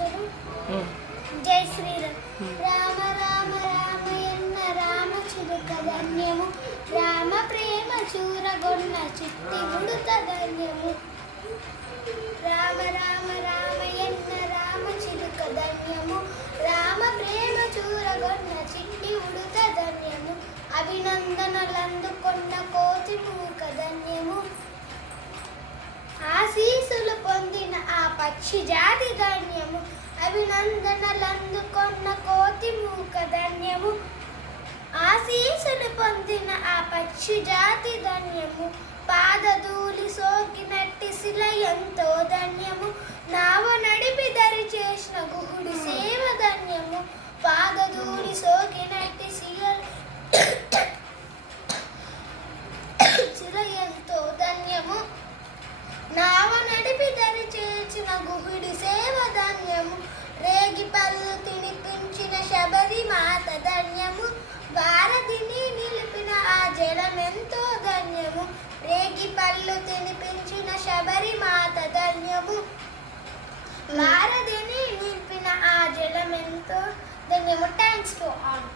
చదువు. జై శ్రీరామ్. రామ రామ రామయన్న రామ చిలుక ధన్యము, రామ ప్రేమ చూరగొన్న చిట్టి ఉడుత ధన్యము. రామ రామ రామయన్న రామ చిలుక ధన్యము, రామ ప్రేమ చూరగొన్న చిట్టి ఉడుత ధన్యము. అభినందనలందుకొన్న కోతి మూక ధన్యము, ఆశీసులు పొందిన ఆ పక్షి జాతి ధన్యము. అభినందనలందుకొన్న కోతి మూక ధన్యము, ఆశీసులు పొందిన ఆ పక్షి జాతి ధన్యము. పాదధూళి సోకినట్టి శిల ఎంతో ధన్యము, నావ నడిపి దరి చేసిన గుహుడి సేవ ధన్యము. పాదధూళి సోకినట్టి శిల ఎంతో ధన్యము, నావ నడిపి దరి చేసిన గుహుడి సేవ ధన్యము. రేగి పళ్ళు తినిపించిన శబరి మాత ధన్యము, భారతిని నిలిపిన ఆ జలమెంతో ధన్యము. రేగి పళ్ళు తినిపించిన శబరి మాత ధన్యము, భారతిని నిలిపిన ఆ జలమెంతో ధన్యము. Thanks to all.